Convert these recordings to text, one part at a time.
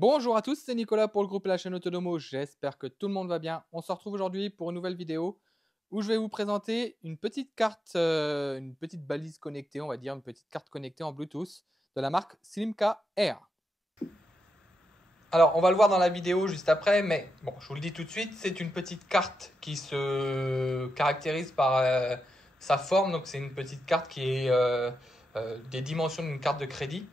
Bonjour à tous, c'est Nicolas pour le groupe et la chaîne Autodomo. J'espère que tout le monde va bien. On se retrouve aujourd'hui pour une nouvelle vidéo où je vais vous présenter une petite carte, une petite balise connectée, on va dire, une petite carte connectée en Bluetooth de la marque Slimka Air. Alors, on va le voir dans la vidéo juste après, mais bon, je vous le dis tout de suite, c'est une petite carte qui se caractérise par sa forme. Donc, c'est une petite carte qui est des dimensions d'une carte de crédit.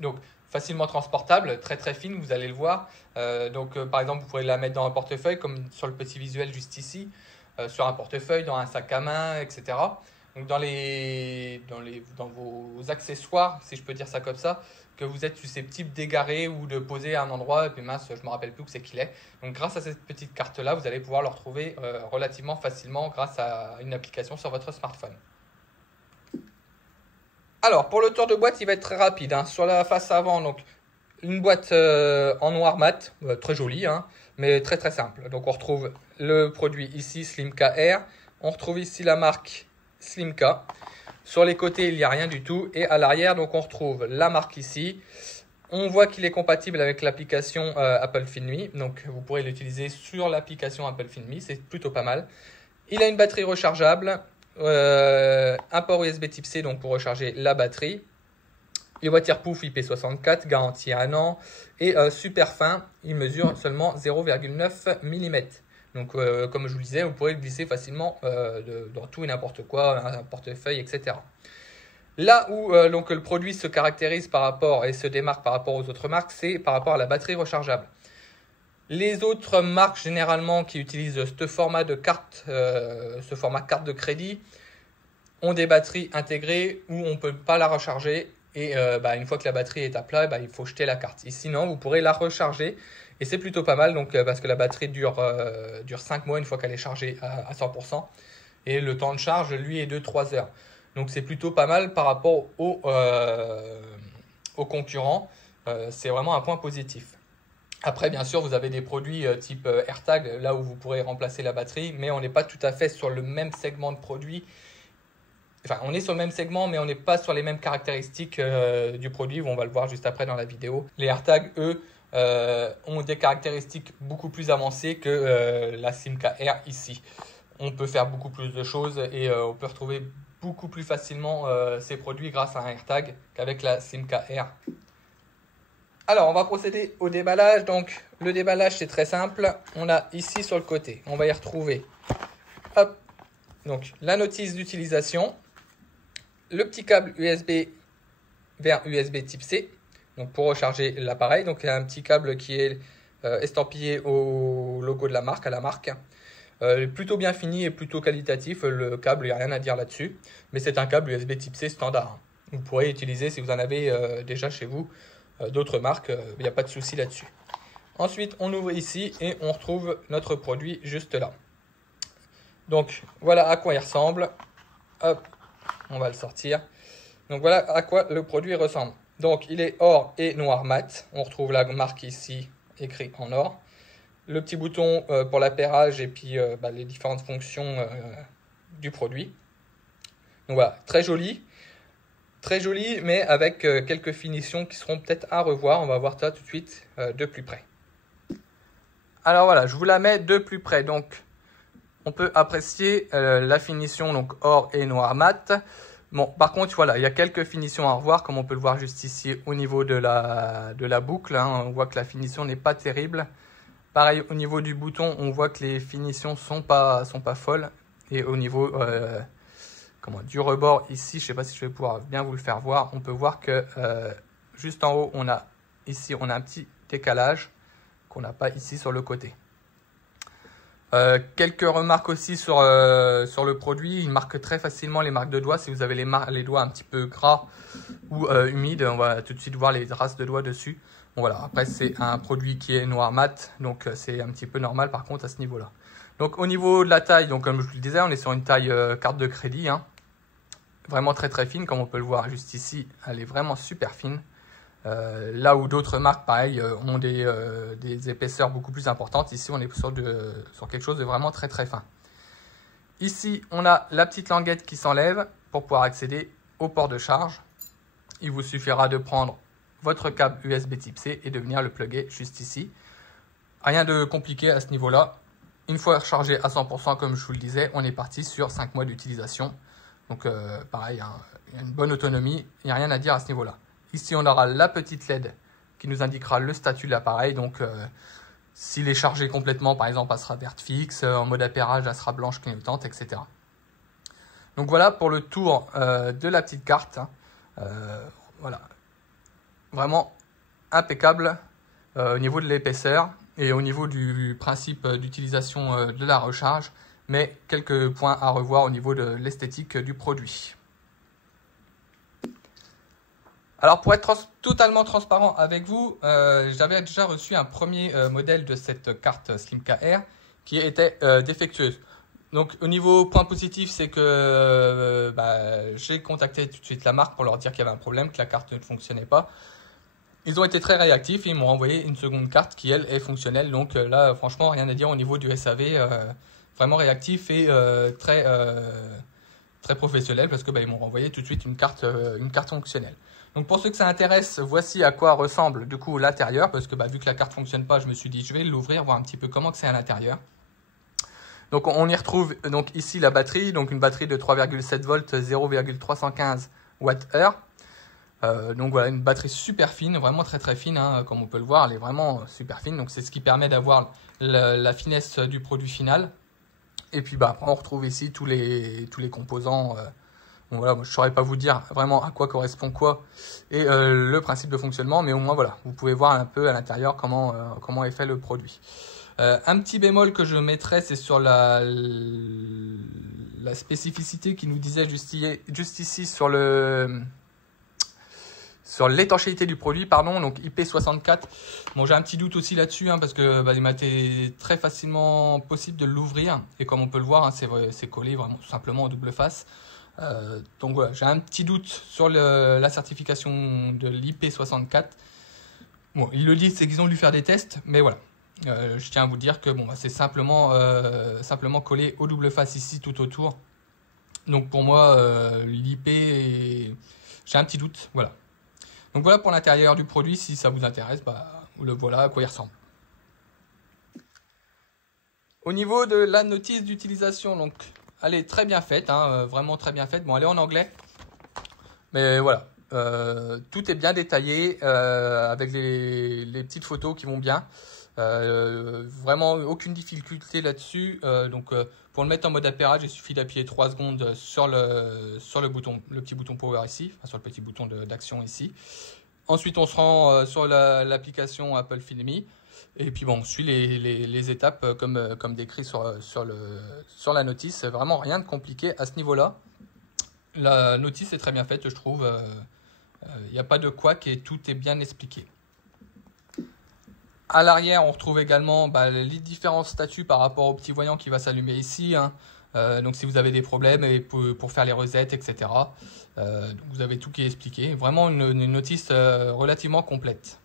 Donc, facilement transportable, très très fine, vous allez le voir. Par exemple, vous pourrez la mettre dans un portefeuille, comme sur le petit visuel juste ici, sur un portefeuille, dans un sac à main, etc. Donc, dans vos accessoires, si je peux dire ça comme ça, que vous êtes susceptible d'égarer ou de poser à un endroit, et puis mince, je ne me rappelle plus où c'est qu'il est. Donc, grâce à cette petite carte-là, vous allez pouvoir le retrouver relativement facilement grâce à une application sur votre smartphone. Alors, pour le tour de boîte, il va être très rapide. Sur la face avant, donc une boîte en noir mat, très jolie, mais très très simple. Donc, on retrouve le produit ici, Slimka Air. On retrouve ici la marque Slimka. Sur les côtés, il n'y a rien du tout. Et à l'arrière, donc on retrouve la marque ici. On voit qu'il est compatible avec l'application Apple FinMe. Donc, vous pourrez l'utiliser sur l'application Apple FinMe. C'est plutôt pas mal. Il a une batterie rechargeable. Un port USB type C donc pour recharger la batterie. Il est waterproof IP64, garantie 1 an et super fin, il mesure seulement 0,9 mm. Donc comme je vous le disais, vous pourrez le glisser facilement dans tout et n'importe quoi, un portefeuille, etc. Là où donc le produit se caractérise par rapport et se démarque par rapport aux autres marques, c'est par rapport à la batterie rechargeable. Les autres marques généralement qui utilisent ce format de carte, ce format carte de crédit, ont des batteries intégrées où on ne peut pas la recharger et une fois que la batterie est à plat, il faut jeter la carte. Et sinon, vous pourrez la recharger et c'est plutôt pas mal donc, parce que la batterie dure 5 mois une fois qu'elle est chargée à 100% et le temps de charge, lui, est de 3 heures. Donc c'est plutôt pas mal par rapport aux concurrents. C'est vraiment un point positif. Après, bien sûr, vous avez des produits type AirTag, là où vous pourrez remplacer la batterie, mais on n'est pas tout à fait sur le même segment de produit. Enfin, on est sur le même segment, mais on n'est pas sur les mêmes caractéristiques du produit, on va le voir juste après dans la vidéo. Les AirTag, eux, ont des caractéristiques beaucoup plus avancées que la Slimka Air ici. On peut faire beaucoup plus de choses et on peut retrouver beaucoup plus facilement ces produits grâce à un AirTag qu'avec la Slimka Air. Alors, on va procéder au déballage. Donc, le déballage, c'est très simple. On a ici sur le côté, on va y retrouver donc, la notice d'utilisation, le petit câble USB vers USB type C, donc pour recharger l'appareil. Donc, il y a un petit câble qui est estampillé au logo de la marque, à la marque. Plutôt bien fini et plutôt qualitatif. Le câble, il n'y a rien à dire là-dessus. Mais c'est un câble USB type C standard. Vous pourrez utiliser si vous en avez déjà chez vous. D'autres marques, il n'y a pas de souci là-dessus. Ensuite, on ouvre ici et on retrouve notre produit juste là. Donc, voilà à quoi il ressemble. Hop, on va le sortir. Donc, voilà à quoi le produit ressemble. Donc, il est or et noir mat. On retrouve la marque ici, écrit en or. Le petit bouton pour l'appairage et puis les différentes fonctions du produit. Donc, voilà, très joli. Très joli, mais avec quelques finitions qui seront peut-être à revoir. On va voir ça tout de suite de plus près. Alors voilà, je vous la mets de plus près. Donc, on peut apprécier la finition donc or et noir mat. Bon, par contre, voilà, il y a quelques finitions à revoir, comme on peut le voir juste ici au niveau de la boucle. On voit que la finition n'est pas terrible. Pareil, au niveau du bouton, on voit que les finitions sont pas folles. Et au niveau du rebord ici, je ne sais pas si je vais pouvoir bien vous le faire voir, on peut voir que juste en haut, on a un petit décalage qu'on n'a pas ici sur le côté. Quelques remarques aussi sur le produit. Il marque très facilement les marques de doigts. Si vous avez les doigts un petit peu gras ou humides, on va tout de suite voir les traces de doigts dessus. Bon, voilà. Après, c'est un produit qui est noir mat, donc c'est un petit peu normal par contre à ce niveau-là. Donc au niveau de la taille, donc comme je vous le disais, on est sur une taille carte de crédit. Vraiment très très fine, comme on peut le voir juste ici. Elle est vraiment super fine. Là où d'autres marques, pareil, ont des épaisseurs beaucoup plus importantes. Ici, on est sur quelque chose de vraiment très très fin. Ici, on a la petite languette qui s'enlève pour pouvoir accéder au port de charge. Il vous suffira de prendre votre câble USB type C et de venir le plugger juste ici. Rien de compliqué à ce niveau-là. Une fois rechargé à 100%, comme je vous le disais, on est parti sur 5 mois d'utilisation. Donc pareil, hein, il y a une bonne autonomie, il n'y a rien à dire à ce niveau-là. Ici, on aura la petite LED qui nous indiquera le statut de l'appareil. Donc s'il est chargé complètement, par exemple, elle sera verte fixe, en mode appairage, elle sera blanche clignotante, etc. Donc voilà pour le tour de la petite carte. Voilà, vraiment impeccable au niveau de l'épaisseur et au niveau du principe d'utilisation de la recharge, mais quelques points à revoir au niveau de l'esthétique du produit. Alors pour être totalement transparent avec vous, j'avais déjà reçu un premier modèle de cette carte Slimka Air qui était défectueuse. Donc au niveau point positif, c'est que j'ai contacté tout de suite la marque pour leur dire qu'il y avait un problème, que la carte ne fonctionnait pas. Ils ont été très réactifs et ils m'ont envoyé une seconde carte qui elle est fonctionnelle. Donc là franchement rien à dire au niveau du SAV, vraiment réactif et très professionnel parce que ils m'ont renvoyé tout de suite une carte fonctionnelle. Donc pour ceux que ça intéresse, voici à quoi ressemble du coup l'intérieur, parce que vu que la carte fonctionne pas, je me suis dit je vais l'ouvrir, voir un petit peu comment c'est à l'intérieur. Donc on y retrouve donc ici la batterie, donc une batterie de 3,7 volts, 0,315 Wh. Donc voilà, une batterie super fine, vraiment très fine, hein, comme on peut le voir, elle est vraiment super fine. Donc c'est ce qui permet d'avoir la finesse du produit final. Et puis après on retrouve ici tous les composants. Bon, voilà, moi, je ne saurais pas vous dire vraiment à quoi correspond quoi et le principe de fonctionnement, mais au moins voilà, vous pouvez voir un peu à l'intérieur comment est fait le produit. Un petit bémol que je mettrais, c'est sur la spécificité qui nous disait juste ici sur l'étanchéité du produit, pardon, donc IP64. Bon, j'ai un petit doute aussi là-dessus, hein, parce que il m'a été très facilement possible de l'ouvrir, et comme on peut le voir, hein, c'est collé vraiment tout simplement en double face. Donc voilà, j'ai un petit doute sur la certification de l'IP64. Bon, ils le disent, c'est qu'ils ont dû faire des tests, mais voilà. Je tiens à vous dire que bon, c'est simplement collé au double face ici tout autour. Donc pour moi, l'IP, j'ai un petit doute. Voilà. Donc voilà pour l'intérieur du produit. Si ça vous intéresse, le voilà à quoi il ressemble. Au niveau de la notice d'utilisation, donc elle est très bien faite, hein, vraiment très bien faite. Bon, elle est en anglais, mais voilà, tout est bien détaillé avec les petites photos qui vont bien. Vraiment aucune difficulté là-dessus. Donc pour le mettre en mode appairage, il suffit d'appuyer 3 secondes sur le bouton, le petit bouton power ici, enfin, sur le petit bouton d'action ici. Ensuite on se rend sur l'application Apple Filmi. Et puis bon, on suit les étapes comme décrit sur la notice. Vraiment rien de compliqué à ce niveau-là. La notice est très bien faite, je trouve. Il n'y a pas de couac et tout est bien expliqué. À l'arrière, on retrouve également les différents statuts par rapport au petit voyant qui va s'allumer ici. Hein. Donc si vous avez des problèmes et pour faire les resettes, etc. Vous avez tout qui est expliqué. Vraiment une notice relativement complète.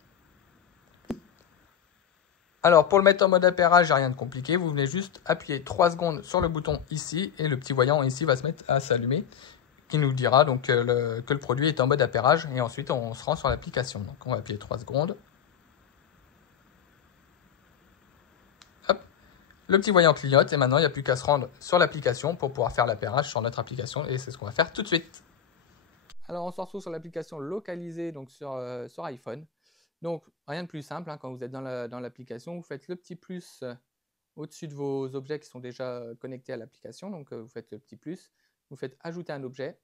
Alors pour le mettre en mode appairage, il n'y a rien de compliqué. Vous venez juste appuyer 3 secondes sur le bouton ici et le petit voyant ici va se mettre à s'allumer, qui nous dira donc que le produit est en mode appairage, et ensuite on se rend sur l'application. Donc on va appuyer 3 secondes. Hop, le petit voyant clignote et maintenant il n'y a plus qu'à se rendre sur l'application pour pouvoir faire l'appairage sur notre application, et c'est ce qu'on va faire tout de suite. Alors on se retrouve sur l'application localisée donc sur iPhone. Donc rien de plus simple, hein, quand vous êtes dans l'application, vous faites le petit plus au-dessus de vos objets qui sont déjà connectés à l'application. Donc vous faites le petit plus, vous faites ajouter un objet.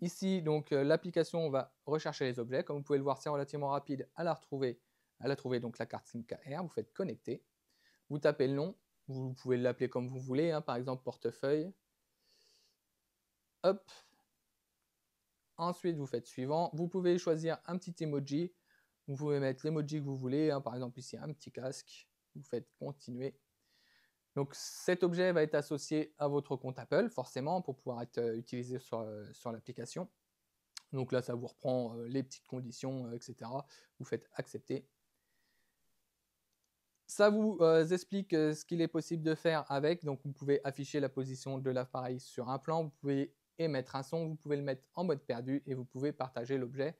Ici, donc l'application va rechercher les objets. Comme vous pouvez le voir, c'est relativement rapide à la retrouver. Elle a trouvé donc la carte Slimka Air. Vous faites connecter. Vous tapez le nom. Vous pouvez l'appeler comme vous voulez, hein, par exemple portefeuille. Hop. Ensuite, vous faites suivant. Vous pouvez choisir un petit emoji. Vous pouvez mettre l'emoji que vous voulez. Hein, par exemple, ici, un petit casque. Vous faites continuer. Donc cet objet va être associé à votre compte Apple, forcément, pour pouvoir être utilisé sur l'application. Donc là, ça vous reprend les petites conditions, etc. Vous faites accepter. Ça vous explique ce qu'il est possible de faire avec. Donc vous pouvez afficher la position de l'appareil sur un plan, vous pouvez émettre un son, vous pouvez le mettre en mode perdu et vous pouvez partager l'objet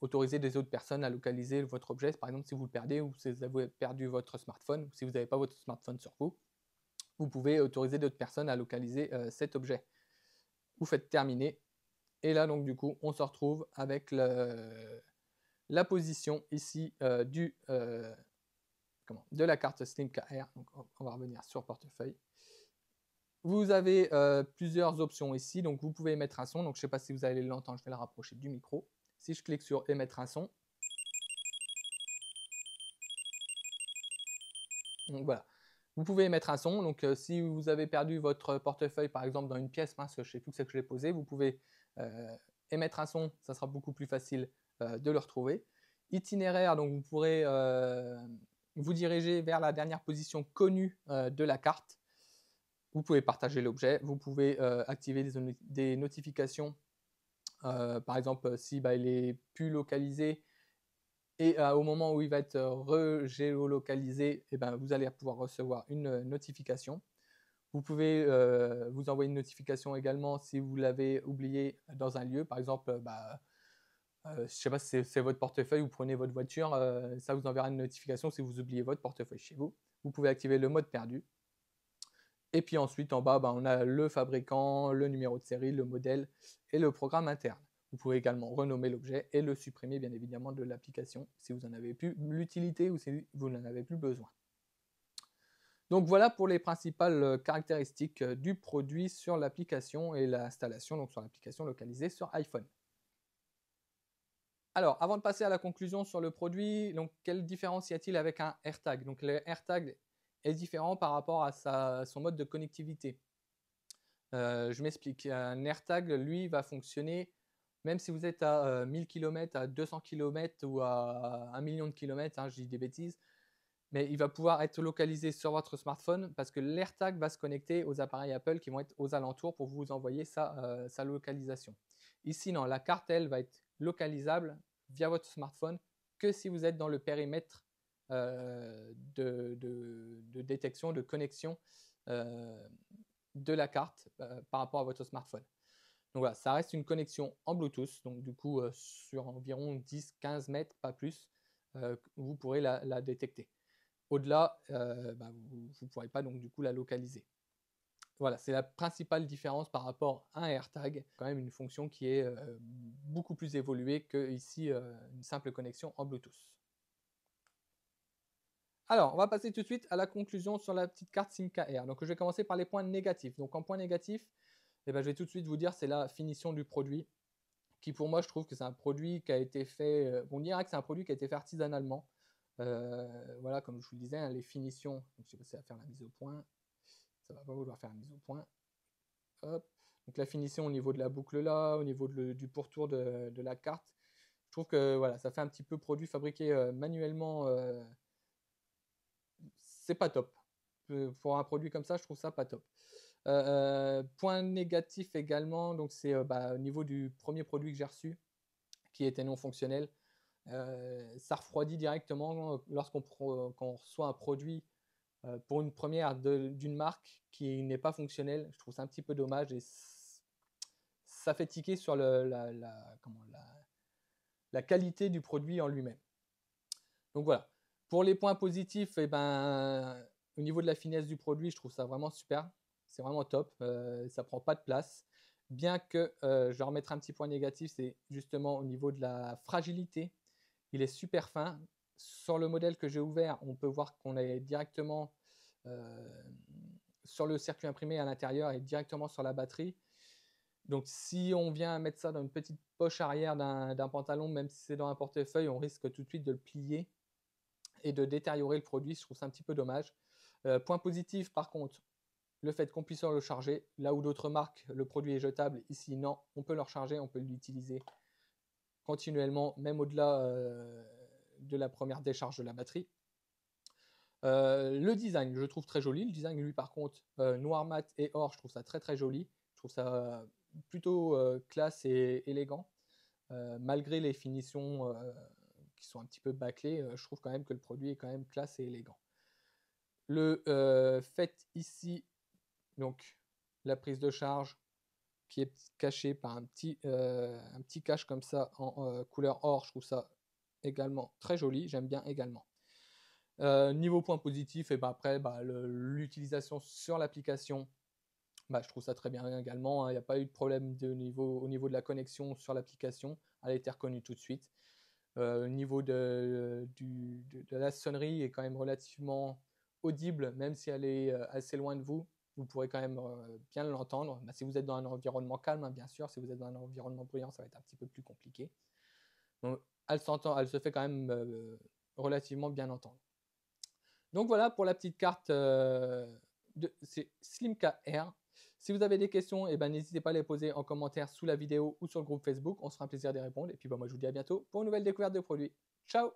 autoriser des autres personnes à localiser votre objet. Par exemple, si vous le perdez ou si vous avez perdu votre smartphone, ou si vous n'avez pas votre smartphone sur vous, vous pouvez autoriser d'autres personnes à localiser cet objet. Vous faites terminer. Et là, donc, du coup, on se retrouve avec la position ici de la carte SlimKR. Donc, on va revenir sur portefeuille. Vous avez plusieurs options ici. Donc, vous pouvez émettre un son. Donc, je ne sais pas si vous allez l'entendre. Je vais la rapprocher du micro. Si je clique sur émettre un son, donc voilà. Vous pouvez émettre un son. Donc, si vous avez perdu votre portefeuille, par exemple, dans une pièce, parce que je ne sais plus où c'est que je l'ai posé, vous pouvez émettre un son. Ça sera beaucoup plus facile de le retrouver. Itinéraire, donc vous pourrez vous diriger vers la dernière position connue de la carte. Vous pouvez partager l'objet. Vous pouvez activer des notifications. Par exemple, si il est plus localisé, et au moment où il va être re-géolocalisé, vous allez pouvoir recevoir une notification. Vous pouvez vous envoyer une notification également si vous l'avez oublié dans un lieu. Par exemple, je ne sais pas si c'est votre portefeuille, vous prenez votre voiture, ça vous enverra une notification si vous oubliez votre portefeuille chez vous. Vous pouvez activer le mode perdu. Et puis ensuite, en bas, on a le fabricant, le numéro de série, le modèle et le programme interne. Vous pouvez également renommer l'objet et le supprimer bien évidemment de l'application si vous n'en avez plus l'utilité ou si vous n'en avez plus besoin. Donc voilà pour les principales caractéristiques du produit sur l'application et l'installation donc sur l'application localisée sur iPhone. Alors, avant de passer à la conclusion sur le produit, donc quelle différence y a-t-il avec un AirTag? Donc le AirTag est différent par rapport à son mode de connectivité. Je m'explique. Un AirTag, lui, va fonctionner même si vous êtes à 1000 km, à 200 km ou à 1 million de kilomètres, je dis des bêtises, mais il va pouvoir être localisé sur votre smartphone parce que l'AirTag va se connecter aux appareils Apple qui vont être aux alentours pour vous envoyer sa localisation. Ici, non, la carte, elle, va être localisable via votre smartphone que si vous êtes dans le périmètre de détection, de connexion de la carte par rapport à votre smartphone. Donc voilà, ça reste une connexion en Bluetooth, donc du coup sur environ 10-15 mètres, pas plus, vous pourrez la détecter. Au-delà, vous ne pourrez pas donc du coup la localiser. Voilà, c'est la principale différence par rapport à un AirTag. Quand même une fonction qui est beaucoup plus évoluée que ici une simple connexion en Bluetooth. Alors, on va passer tout de suite à la conclusion sur la petite carte SimKR. Donc, je vais commencer par les points négatifs. Donc, en point négatif, je vais tout de suite vous dire c'est la finition du produit, qui pour moi, je trouve que c'est un produit qui a été fait, on dirait que c'est un produit qui a été fait artisanalement. Voilà, comme je vous le disais, les finitions, donc, je ne sais pas si ça va faire la mise au point, ça ne va pas vouloir faire la mise au point. Hop. Donc la finition au niveau de la boucle là, au niveau du pourtour de la carte, je trouve que voilà, ça fait un petit peu produit fabriqué manuellement, c'est pas top. Pour un produit comme ça, je trouve ça pas top. Point négatif également, donc c'est au niveau du premier produit que j'ai reçu, qui était non fonctionnel. Ça refroidit directement lorsqu'on reçoit un produit pour une première d'une marque qui n'est pas fonctionnelle. Je trouve ça un petit peu dommage et ça fait tiquer sur la qualité du produit en lui-même. Donc voilà. Pour les points positifs, au niveau de la finesse du produit, je trouve ça vraiment super. C'est vraiment top. Ça prend pas de place. Bien que je vais remettre un petit point négatif, c'est justement au niveau de la fragilité. Il est super fin. Sur le modèle que j'ai ouvert, on peut voir qu'on est directement sur le circuit imprimé à l'intérieur et directement sur la batterie. Donc si on vient mettre ça dans une petite poche arrière d'un pantalon, même si c'est dans un portefeuille, on risque tout de suite de le plier et de détériorer le produit. Je trouve ça un petit peu dommage. Point positif, par contre, le fait qu'on puisse le recharger. Là où d'autres marques, le produit est jetable, ici non, on peut le recharger, on peut l'utiliser continuellement, même au-delà de la première décharge de la batterie. Le design, je trouve très joli. Le design, lui, par contre, noir mat et or, je trouve ça très très joli. Je trouve ça plutôt classe et élégant. Malgré les finitions qui sont un petit peu bâclées, je trouve quand même que le produit est quand même classe et élégant. Le fait ici, donc la prise de charge, qui est caché par un petit cache comme ça en couleur or. Je trouve ça également très joli, j'aime bien également. Niveau point positif, et ben après l'utilisation sur l'application, je trouve ça très bien également, hein. Il n'y a pas eu de problème au niveau de la connexion sur l'application, elle a été reconnue tout de suite. Au niveau de la sonnerie est quand même relativement audible, même si elle est assez loin de vous. Vous pourrez quand même bien l'entendre. Si vous êtes dans un environnement calme, hein, bien sûr. Si vous êtes dans un environnement bruyant, ça va être un petit peu plus compliqué. Donc, elle se fait quand même relativement bien entendre. Donc voilà pour la petite carte c'est Slimka R. Si vous avez des questions, n'hésitez pas à les poser en commentaire sous la vidéo ou sur le groupe Facebook. On sera un plaisir d'y répondre. Et puis moi je vous dis à bientôt pour une nouvelle découverte de produits. Ciao!